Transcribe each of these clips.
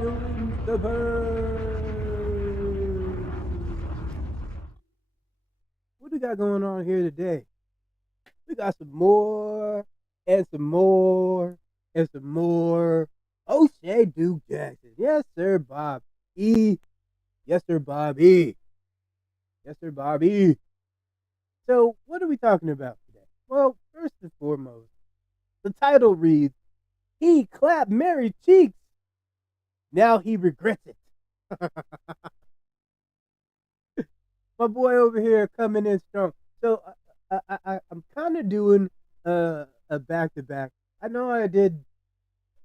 doing suburbs. What we got going on here today? We got some more and some more and some more. Oshay Duke Jackson. Yes, sir, Bob E. Yes, sir, Bob E. Yes, sir, Bob E. So, what are we talking about today? Well, first and foremost, the title reads, "He clapped Mary's cheeks. Now he regrets it." My boy over here coming in strong. So I'm kind of doing a back to back. I know I did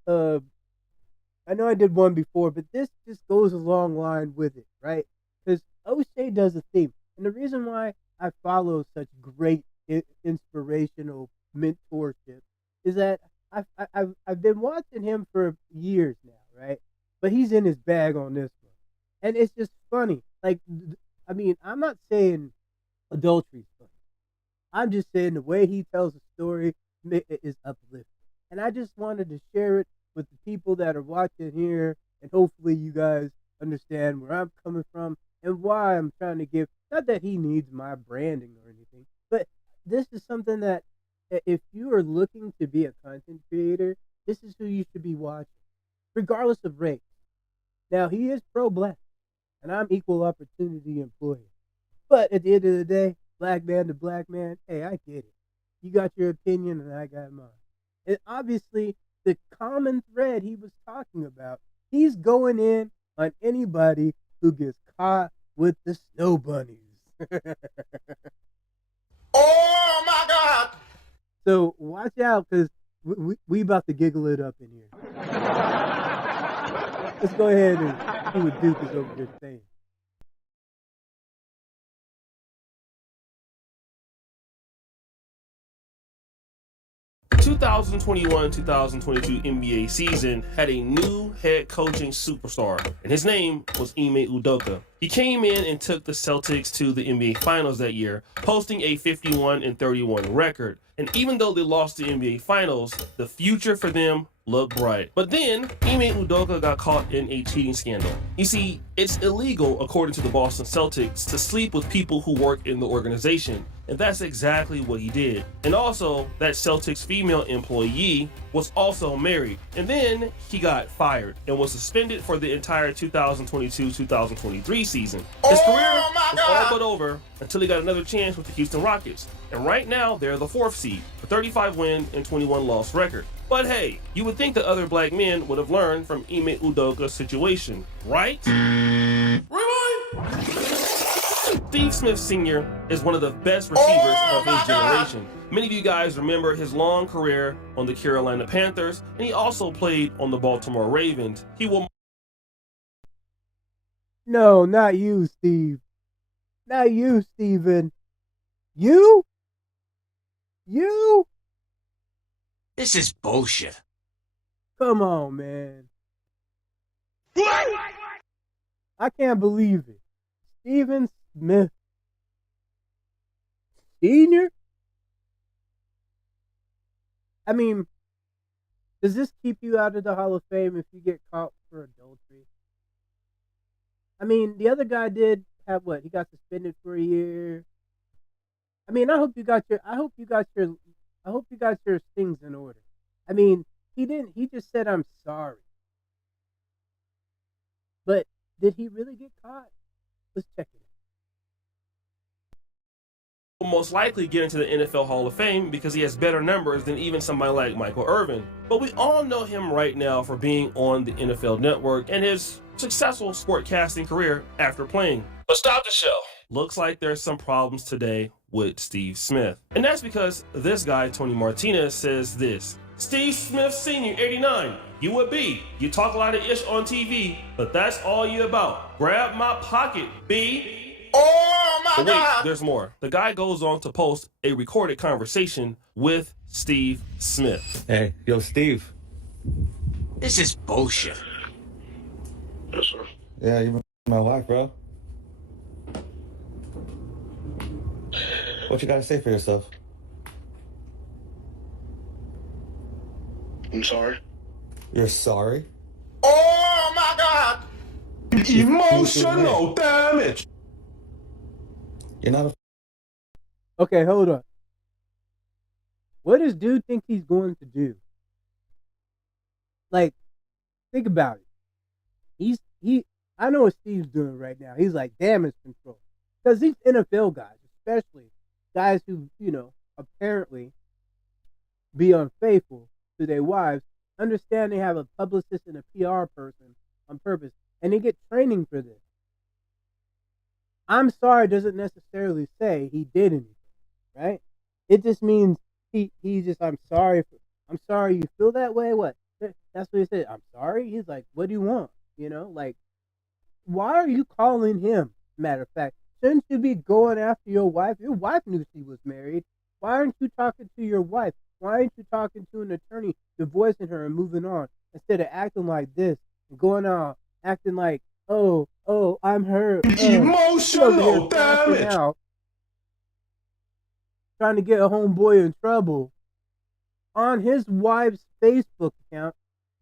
one before, but this just goes a long line with it, right? Because Oshay does a theme, and the reason why I follow such great inspirational mentorship is that I've been watching him for years now, right? But he's in his bag on this one, and it's just funny. Like, I mean, I'm not saying adultery is funny. I'm just saying the way he tells a story is uplifting, and I just wanted to share it with the people that are watching here, and hopefully you guys understand where I'm coming from and why I'm trying to give. Not that he needs my branding or anything, but this is something that if you are looking to be a content creator, this is who you should be watching, regardless of race. Now, he is pro-black, and I'm equal opportunity employee. But at the end of the day, black man to black man, hey, I get it. You got your opinion, and I got mine. And obviously, the common thread he was talking about, he's going in on anybody who gets caught with the snow bunnies. Oh, my God! So watch out, because we about to giggle it up in here. Let's go ahead and see what Duke is over there saying. 2021-2022 NBA season had a new head coaching superstar, and his name was Ime Udoka. He came in and took the Celtics to the NBA Finals that year, posting a 51-31 record. And even though they lost the NBA Finals, the future for them looked bright. But then, Ime Udoka got caught in a cheating scandal. You see, it's illegal, according to the Boston Celtics, to sleep with people who work in the organization. And that's exactly what he did. And also, that Celtics female employee was also married. And then he got fired and was suspended for the entire 2022-2023 season. His career was all but over until he got another chance with the Houston Rockets. And right now, they're the 4th seed, a 35-win and 21-loss record. But hey, you would think that other black men would have learned from Ime Udoka's situation, right? Rewind! Steve Smith Sr. is one of the best receivers of his generation. Many of you guys remember his long career on the Carolina Panthers, and he also played on the Baltimore Ravens. He will... No, not you, Steve. Not you, Steven. You? You? This is bullshit. Come on, man. What? I can't believe it. Steven Smith Senior? I mean, does this keep you out of the Hall of Fame if you get caught for adultery? I mean, the other guy did have what? He got suspended for a year. I mean, I hope you got your things in order. I mean, he just said, "I'm sorry." But did he really get caught? Let's check it out. Will most likely get into the NFL Hall of Fame because he has better numbers than even somebody like Michael Irvin. But we all know him right now for being on the NFL Network and his successful sportcasting career after playing. But stop the show. Looks like there's some problems today with Steve Smith. And that's because this guy, Tony Martinez, says this. Steve Smith Sr., 89. You a B. You talk a lot of ish on TV, but that's all you about. Grab my pocket, B. Oh, my But wait, God. there's more. The guy goes on to post a recorded conversation with Steve Smith. Hey, yo, Steve. This is bullshit. Yes, sir. Yeah, you my wife, bro. What you gotta say for yourself? I'm sorry. You're sorry? Oh, my God. Emotional damage. You're not a Okay, hold on. What does dude think he's going to do? Like, think about it. I know what Steve's doing right now. He's like damage control. Because these NFL guys, especially guys who, apparently be unfaithful to their wives, understand they have a publicist and a PR person on purpose. And they get training for this. I'm sorry doesn't necessarily say he did anything, right? It just means he just, I'm sorry you feel that way? What? That's what he said. I'm sorry? He's like, what do you want? Like, why are you calling him? Matter of fact, shouldn't you be going after your wife? Your wife knew she was married. Why aren't you talking to your wife? Why aren't you talking to an attorney, divorcing her and moving on, instead of acting like this and going out, acting like, oh, I'm hurt. Emotional damage. Out, trying to get a homeboy in trouble on his wife's Facebook account.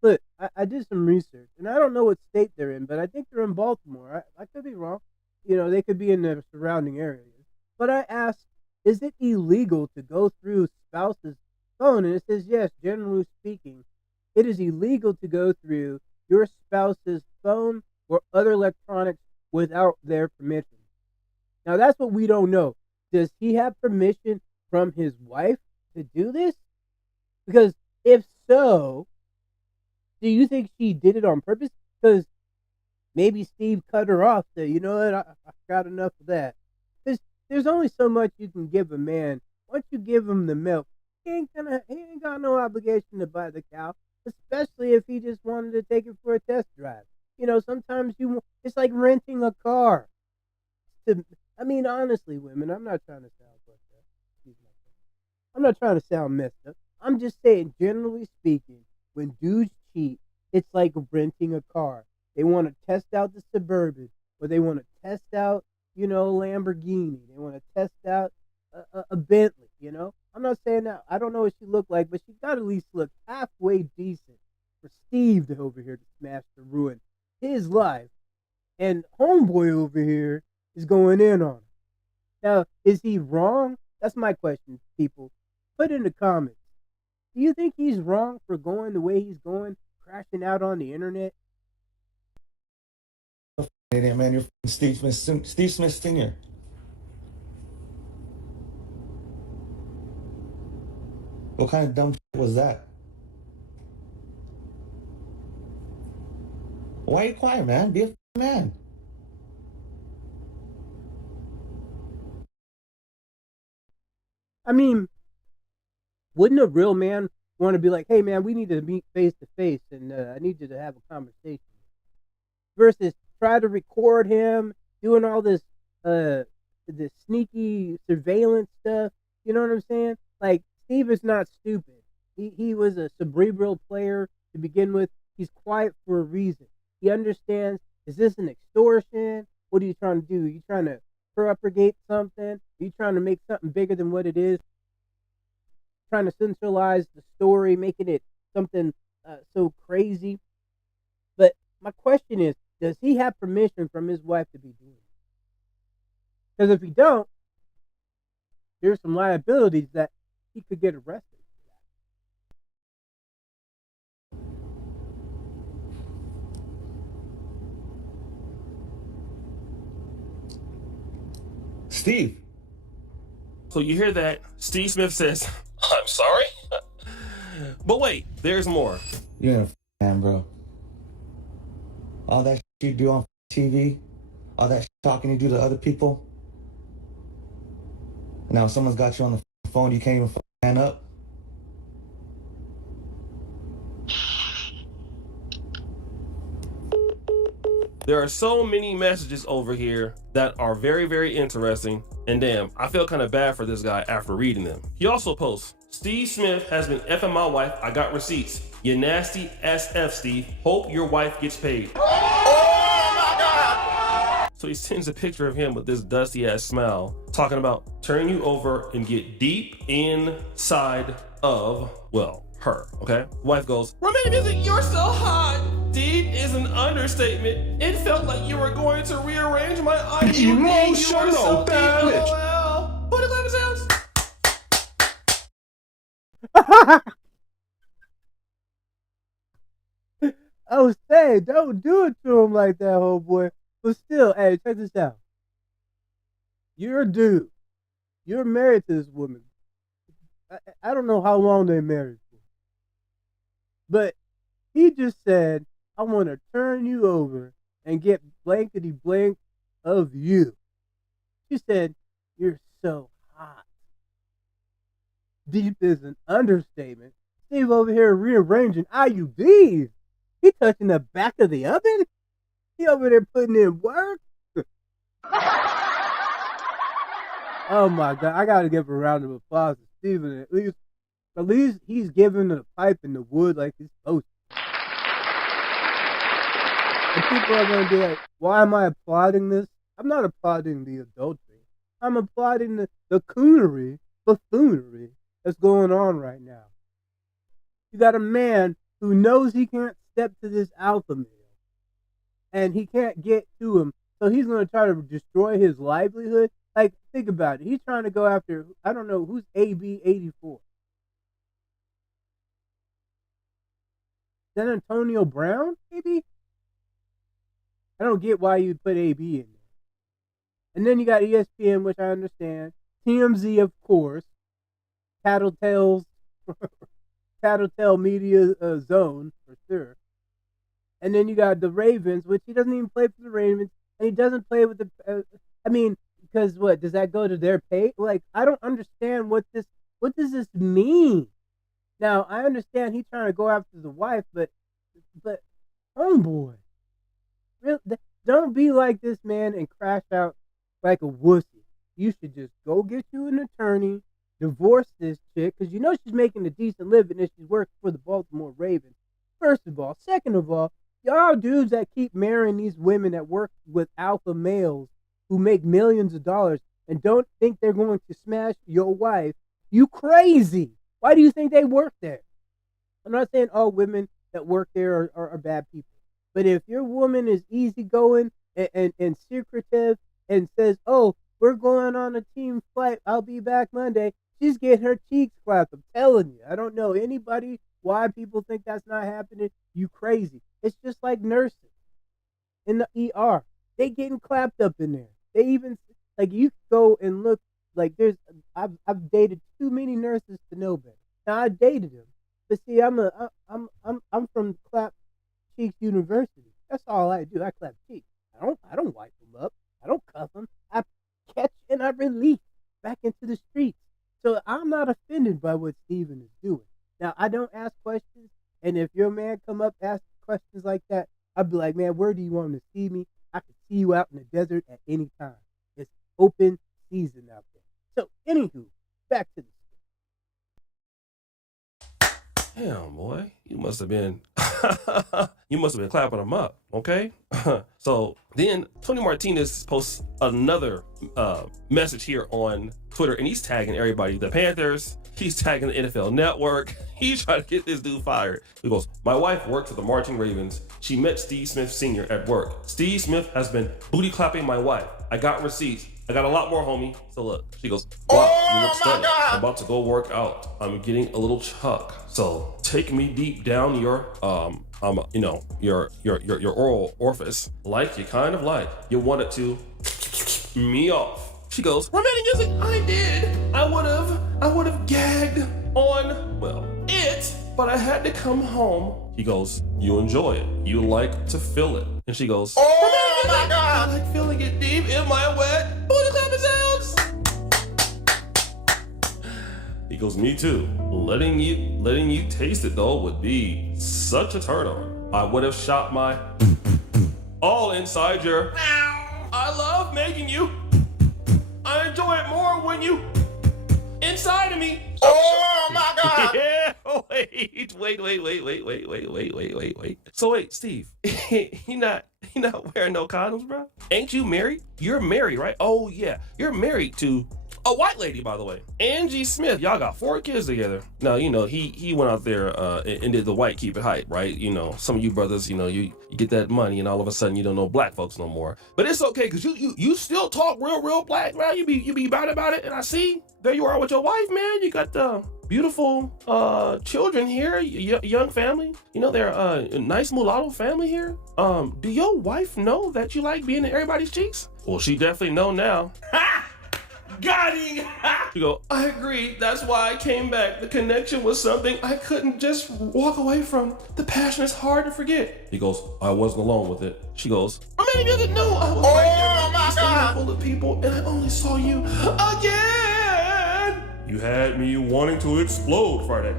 Look, I did some research, and I don't know what state they're in, but I think they're in Baltimore. I could be wrong. They could be in the surrounding areas. But I asked, is it illegal to go through spouse's phone? And it says, yes, generally speaking, it is illegal to go through your spouse's phone or other electronics without their permission. Now, that's what we don't know. Does he have permission from his wife to do this? Because if so, do you think she did it on purpose? Because maybe Steve cut her off. Said, you know what, I got enough of that. Because there's only so much you can give a man. Once you give him the milk, he ain't got no obligation to buy the cow, especially if he just wanted to take it for a test drive. Sometimes it's like renting a car. Honestly, women, I'm not trying to sound like that. I'm not trying to sound messed up. I'm just saying, generally speaking, when dudes cheat, it's like renting a car. They want to test out the Suburban, or they want to test out, Lamborghini. They want to test out a Bentley, I'm not saying that. I don't know what she looked like, but she got to at least look halfway decent for Steve to over here to smash to ruin his life. And homeboy over here is going in on him. Now, is he wrong? That's my question, people. Put in the comments. Do you think he's wrong for going the way he's going, crashing out on the internet? idiot, man. You're Steve Smith Sr. What kind of dumb shit was that? Why are you quiet, man? Be a man. I mean, wouldn't a real man want to be like, hey, man, we need to meet face to face, and I need you to have a conversation? Versus try to record him doing all this sneaky surveillance stuff. You know what I'm saying? Like, Steve is not stupid. He was a cerebral player to begin with. He's quiet for a reason. He understands, is this an extortion? What are you trying to do? Are you trying to propagate something? Are you trying to make something bigger than what it is? Trying to centralize the story, making it something so crazy. But my question is, does he have permission from his wife to be doing it? Because if he don't, there's some liabilities that he could get arrested for that. Steve. So you hear that? Steve Smith says, I'm sorry? But wait, there's more. You ain't a man, bro. All that shit you do on TV, all that shit talking you do to other people. Now someone's got you on the phone, you can't even man up. There are so many messages over here that are very, very interesting. And damn, I feel kind of bad for this guy after reading them. He also posts, Steve Smith has been effing my wife. I got receipts. You nasty SF, Steve. Hope your wife gets paid. Oh my God! So he sends a picture of him with this dusty ass smile, talking about turn you over and get deep inside of, well, her, okay? Wife goes, romantic music, you're so hot. Deep is an understatement. It felt like you were going to rearrange my IUD. You were Emotional so damage. deep. LOL. Booty clapping sounds. I was saying, don't do it to him like that, homeboy. But still, hey, check this out. You're a dude. You're married to this woman. I don't know how long they married for. But he just said, I want to turn you over and get blankety blank of you. She said, you're so hot. Deep is an understatement. Steve over here rearranging IUDs. He touching the back of the oven? He over there putting in work? Oh my God, I gotta give a round of applause to Steven. At least he's giving the pipe and the wood like he's supposed to. And people are gonna be like, why am I applauding this? I'm not applauding the adultery. I'm applauding the coonery, buffoonery that's going on right now. You got a man who knows he can't step to this alpha male. And he can't get to him. So he's going to try to destroy his livelihood. Like, think about it. He's trying to go after, I don't know, who's AB84? San Antonio Brown, maybe? I don't get why you put AB in there. And then you got ESPN, which I understand. TMZ, of course. Tattletale Media Zone, for sure. And then you got the Ravens, which he doesn't even play for the Ravens. And he doesn't play with the... because what? Does that go to their pay? Like, I don't understand what does this mean? Now, I understand he's trying to go after the wife, but homeboy, really, don't be like this man and crash out like a wussy. You should just go get you an attorney, divorce this chick, because you know she's making a decent living and she's working for the Baltimore Ravens. First of all. Second of all, y'all dudes that keep marrying these women that work with alpha males who make millions of dollars and don't think they're going to smash your wife, you crazy. Why do you think they work there? I'm not saying all women that work there are bad people. But if your woman is easygoing and secretive and says, oh, we're going on a team flight, I'll be back Monday, she's getting her cheeks clapped. I'm telling you. I don't know anybody why people think that's not happening. You crazy. It's just like nurses in the ER. They getting clapped up in there. They even, like, you go and look, like, I've dated too many nurses to know better. Now, I dated them. But see, I'm from Clap Cheeks University. That's all I do. I clap cheeks. I don't wipe them up. I don't cuff them. I catch and I release back into the streets. So I'm not offended by what Steven is doing. Now, I don't ask questions, and if your man come up ask questions like that, I'd be like, man, where do you want him to see me? I can see you out in the desert at any time. It's open season out there. So, anywho, back to the Damn, boy, you must have been clapping them up, okay? So then Tony Martinez posts another message here on Twitter, and he's tagging everybody. The Panthers, he's tagging the NFL Network. He's trying to get this dude fired. He goes, my wife worked for the Marching Ravens. She met Steve Smith Sr. at work. Steve Smith has been booty clapping my wife. I got receipts. I got a lot more, homie. So look, she goes, wow, you look stunning. I'm about to go work out. I'm getting a little chuck. So take me deep down your oral orifice, like you kind of like. You wanted to me off. She goes, romantic music. I did. I would have gagged on, well, it, but I had to come home. He goes, you enjoy it. You like to feel it. And she goes, oh my God. I like feeling it deep in my wet booty clapping sounds. He goes, me too. Letting you taste it though would be such a turn on. I would have shot my all inside your. I love making you. I enjoy it more when you inside of me. Oh my God! Yeah. Wait. So wait, Steve, you not wearing no condoms, bro? Ain't you married? You're married, right? Oh yeah, you're married to A white lady, by the way. Angie Smith. Y'all got 4 kids together. Now, you know, he went out there and did the white keep it hype, right? You know, some of you brothers, you know, you get that money and all of a sudden you don't know black folks no more. But it's okay, because you still talk real black, man. You be about it. And I see, there you are with your wife, man. You got the beautiful children here, young family. You know, they're a nice mulatto family here. Do your wife know that you like being in everybody's cheeks? Well, she definitely know now. Ha! Got him! You go, I agree. That's why I came back. The connection was something I couldn't just walk away from. The passion is hard to forget. He goes, I wasn't alone with it. She goes, Romantic music? No, I was right there. My God. Full of people, and I only saw you again. You had me wanting to explode Friday.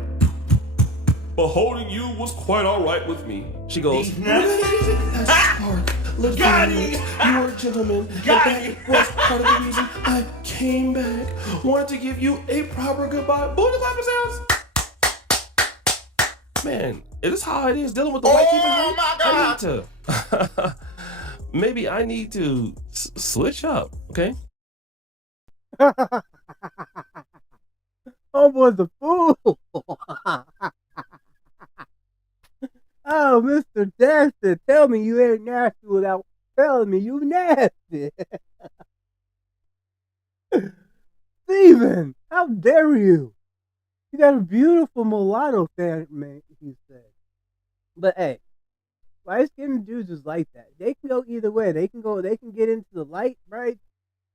But holding you was quite all right with me. She goes, that's hard. Got you. You were a gentleman. That was part of the reason I came back. Wanted to give you a proper goodbye. Booty clapper sounds. Man, it is how it is dealing with the white people. Oh my God. Maybe I need to switch up, okay? Homeboy's a fool. Oh, Mr. Jackson, tell me you ain't nasty without telling me you nasty. Steven, how dare you? You got a beautiful mulatto family, he said. But hey, light-skinned dudes is like that. They can go either way. They can get into the light, right?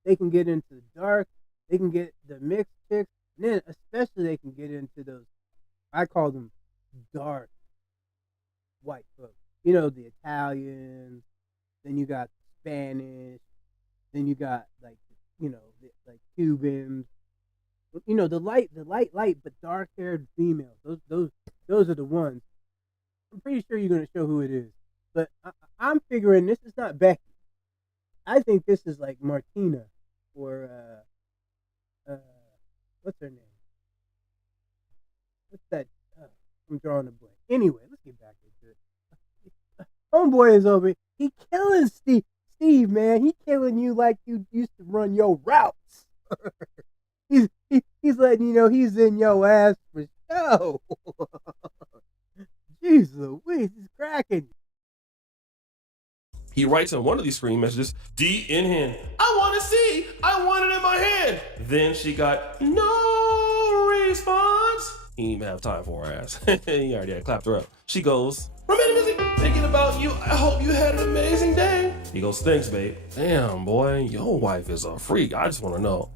They can get into the dark. They can get the mixed chicks. And then especially they can get into those, I call them dark white folks. You know, the Italians, then you got Spanish, then you got like, you know, like Cubans. You know, the light but dark haired females. Those are the ones. I'm pretty sure you're gonna show who it is. But I'm figuring this is not Becky. I think this is like Martina or what's her name? What's that? I'm drawing a blank. Anyway, let's get back into it. Homeboy is over. He killing Steve, man. He killing you like you used to run your routes. he's letting you know he's in your ass for show. Jesus Louise, he's cracking. He writes in one of these screen messages, D in hand. I want to see. I want it in my hand. Then she got no response. He didn't even have time for her ass. He already had clapped her up. She goes, Romantic music, thinking about you. I hope you had an amazing day. He goes, thanks, babe. Damn, boy, your wife is a freak. I just want to know.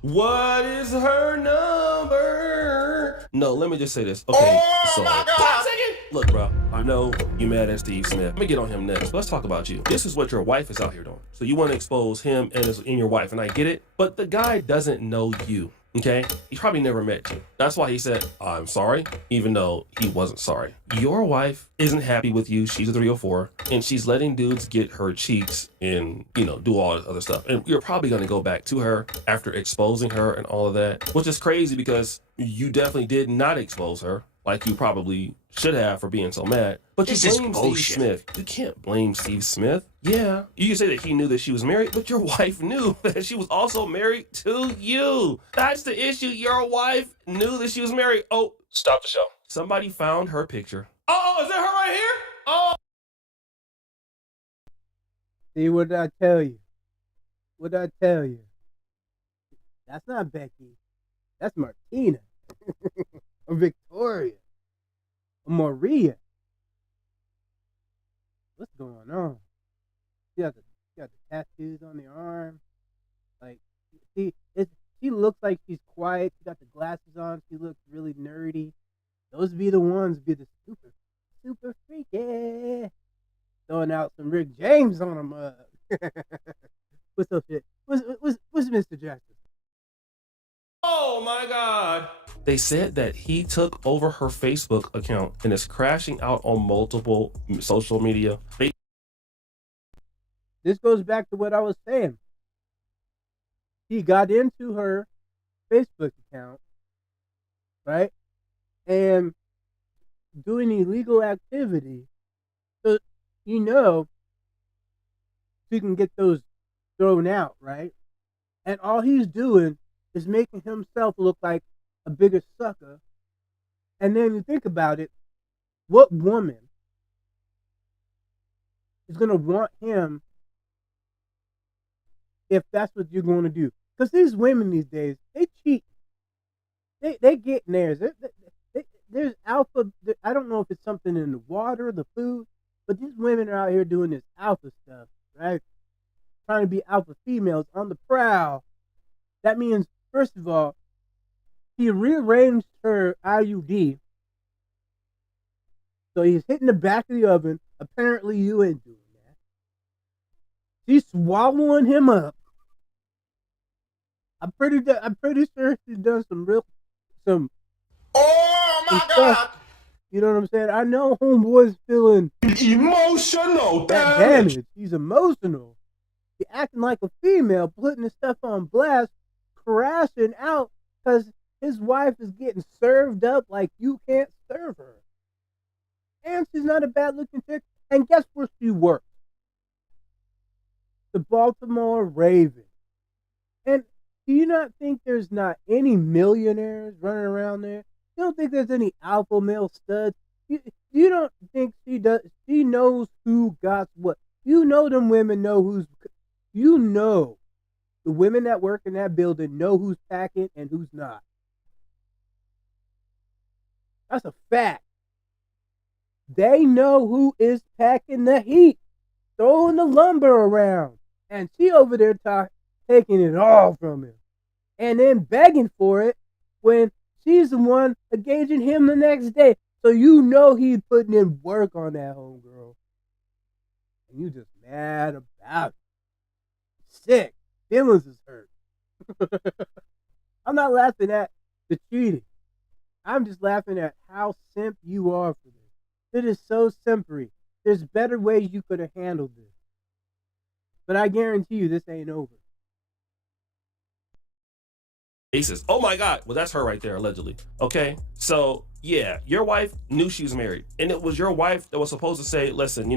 What is her number? No, let me just say this. Okay, so my God. 5 seconds. Look, bro, I know you mad at Steve Smith. Let me get on him next. Let's talk about you. This is what your wife is out here doing. So you want to expose him and your wife, and I get it. But the guy doesn't know you. Okay? He probably never met you. That's why he said, I'm sorry, even though he wasn't sorry. Your wife isn't happy with you. She's a 304, and she's letting dudes get her cheeks and, you know, do all this other stuff. And you're probably going to go back to her after exposing her and all of that, which is crazy because you definitely did not expose her like you probably should have for being so mad. But you blame Steve Smith. You can't blame Steve Smith. Yeah, you can say that he knew that she was married, but your wife knew that she was also married to you. That's the issue. Your wife knew that she was married. Oh, stop the show. Somebody found her picture. Oh, is that her right here? Oh. See, what did I tell you? What did I tell you? That's not Becky. That's Martina. Or Victoria. Or Maria. What's going on? She got the tattoos on the arm. Like, she looks like she's quiet. She got the glasses on. She looks really nerdy. Those be the ones, be the super freaky. Throwing out some Rick James on them. What's up, shit? What's Mr. Jackson? Oh my God. They said that he took over her Facebook account and is crashing out on multiple social media. This goes back to what I was saying. He got into her Facebook account, right? And doing illegal activity. So, you know, you can get those thrown out, right? And all he's doing is making himself look like a bigger sucker. And then you think about it, what woman is going to want him if that's what you're going to do? Because these women these days, they cheat. They get theirs. There's alpha. I don't know if it's something in the water, the food, but these women are out here doing this alpha stuff, right? Trying to be alpha females on the prowl. That means, first of all, he rearranged her IUD. So he's hitting the back of the oven. Apparently, you ain't doing that. She's swallowing him up. I'm pretty sure she's done some. Oh my God! You know what I'm saying? I know homeboy's feeling Emotional that damage. damage. He's emotional. He's acting like a female, putting his stuff on blast, crashing out because his wife is getting served up like you can't serve her. And she's not a bad looking chick. And guess where she works? The Baltimore Ravens. And do you not think there's not any millionaires running around there? You don't think there's any alpha male studs? You don't think she does? She knows who got what. You know them women know who's. You know the women that work in that building know who's packing and who's not. That's a fact. They know who is packing the heat, throwing the lumber around, and she over there taking it all from him, and then begging for it when she's the one engaging him the next day. So you know he's putting in work on that homegirl, and you just mad about it. Sick. Feelings is hurt. I'm not laughing at the cheating. I'm just laughing at how simp you are for this. It is so simpery. There's better ways you could have handled this. But I guarantee you this ain't over. Aces. Oh my God. Well, that's her right there, allegedly. Okay. So, yeah, your wife knew she was married. And it was your wife that was supposed to say, listen,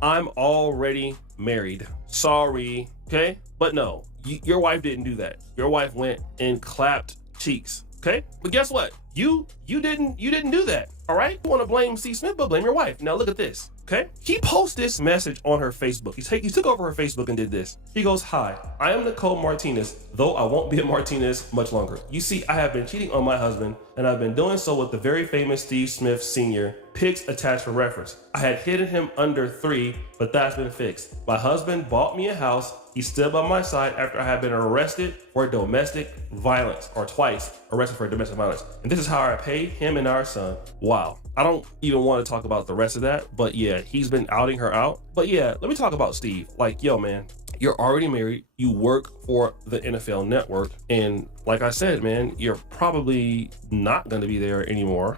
I'm already married. Sorry. Okay. But no, your wife didn't do that. Your wife went and clapped cheeks. Okay. But guess what? You didn't do that. All right. You want to blame C. Smith, but blame your wife. Now look at this. Okay. He posted this message on her Facebook. He took over her Facebook and did this. He goes, "Hi, I am Nicole Martinez, though I won't be a Martinez much longer. You see, I have been cheating on my husband, and I've been doing so with the very famous Steve Smith Sr. Pics attached for reference. I had hidden him under 3, but that's been fixed. My husband bought me a house. He stood by my side after I had been arrested for domestic violence, or twice arrested for domestic violence. And this is how I paid him and our son." Wow. I don't even want to talk about the rest of that, but yeah, he's been outing her out. But yeah, let me talk about Steve. Like, yo, man, you're already married. You work for the NFL Network. And like I said, man, you're probably not going to be there anymore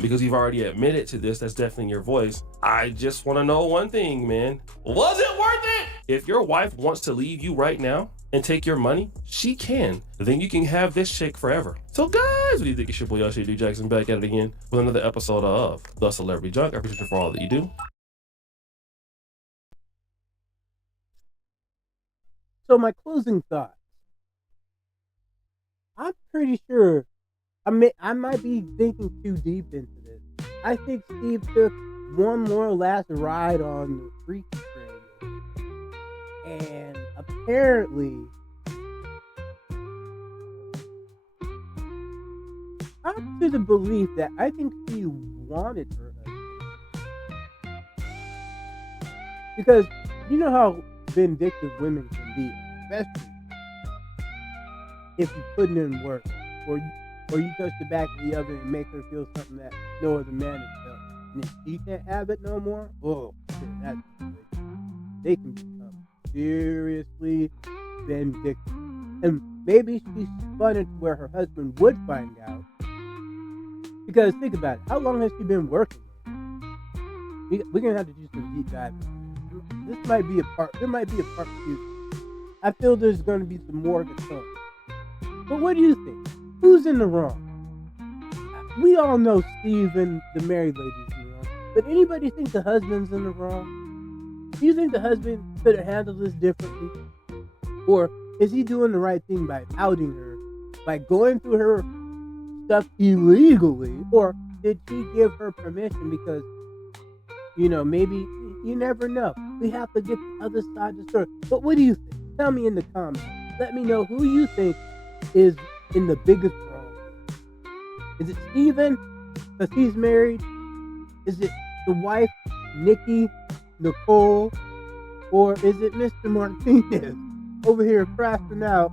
because you've already admitted to this. That's definitely your voice. I just want to know one thing, man. Was it worth it? If your wife wants to leave you right now and take your money, she can. Then you can have this chick forever. So guys, what do you think? It's your boy Oshay Duke Jackson back at it again with another episode of The Celebrity Junk. I appreciate you for all that you do. So my closing thoughts. I'm pretty sure I might be thinking too deep into this. I think Steve took one more last ride on the freaky train. And apparently I'm to the belief that I think she wanted her husband. Because you know how vindictive women can be, especially if you're putting in work, or you touch the back of the oven and make her feel something that no other man has felt. And if she can't have it no more, that's they can become seriously vindictive. And maybe she spun it where her husband would find out. Because think about it, how long has she been working? We're gonna have to do some deep dive. There might be a part 2. I feel there's going to be some more to come. But what do you think? Who's in the wrong? We all know Steve and the married lady's in the wrong. But anybody think the husband's in the wrong? Do you think the husband could have handled this differently? Or is he doing the right thing by outing her, by going through her stuff illegally, or did he give her permission? Because, maybe you never know. We have to get the other side of the story. But what do you think? Tell me in the comments. Let me know who you think is in the biggest wrong. Is it Steven? Because he's married? Is it the wife, Nikki, Nicole? Or is it Mr. Martinez over here crafting out,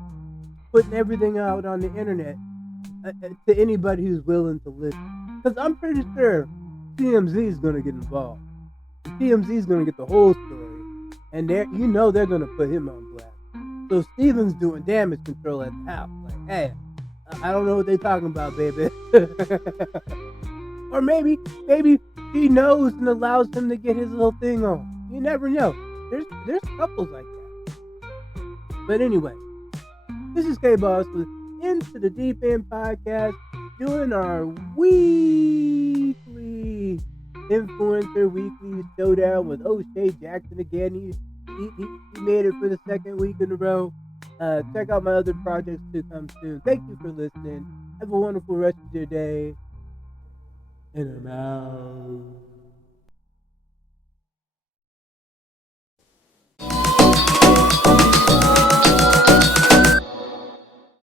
putting everything out on the internet to anybody who's willing to listen? Because I'm pretty sure TMZ is going to get involved. TMZ is going to get the whole story. And they're going to put him on blast. So Steven's doing damage control at the house. Like, hey, I don't know what they're talking about, baby. Or maybe he knows and allows him to get his little thing on. You never know. There's couples like that. But anyway, this is K-Boss with Into the Deep End podcast, doing our weekly influencer weekly showdown with Oshay Jackson again. He made it for the second week in a row. Check out my other projects to come soon. Thank you for listening. Have a wonderful rest of your day. And I'm out.